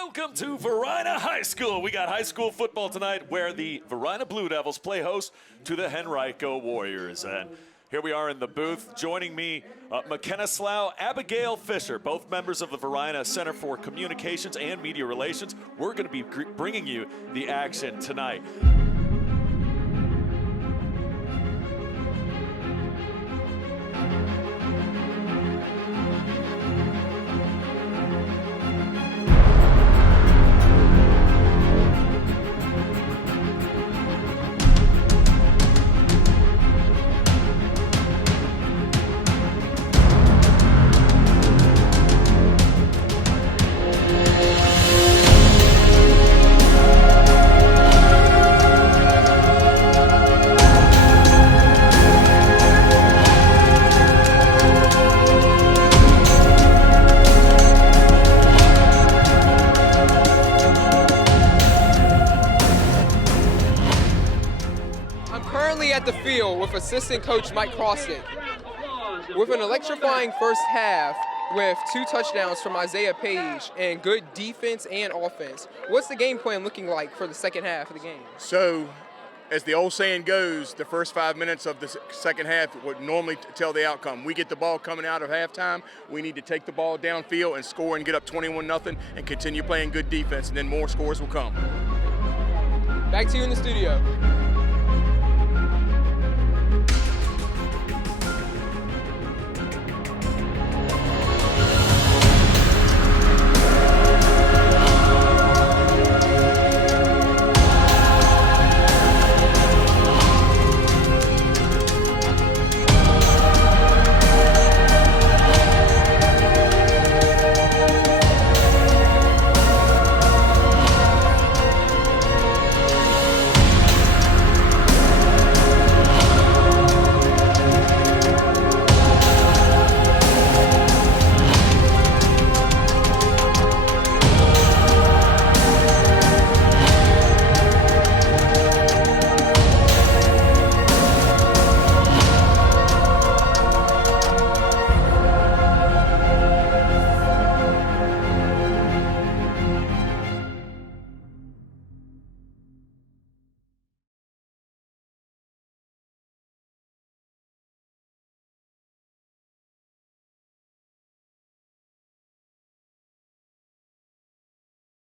Welcome to Varina High School. We got high school football tonight where the Varina Blue Devils play host to the Henrico Warriors. And here we are in the booth. Joining me, McKenna Slough, Abigail Fisher, both members of the Varina Center for Communications and Media Relations. We're going to be bringing you the action tonight. At the field with assistant coach Mike Crosset. With an electrifying first half with 2 touchdowns from Isaiah Page and good defense and offense, what's the game plan looking like for the second half of the game? So, as the old saying goes, the first 5 minutes of the second half would normally tell the outcome. We get the ball coming out of halftime. We need to take the ball downfield and score and get up 21-0 and continue playing good defense, and then more scores will come. Back to you in the studio.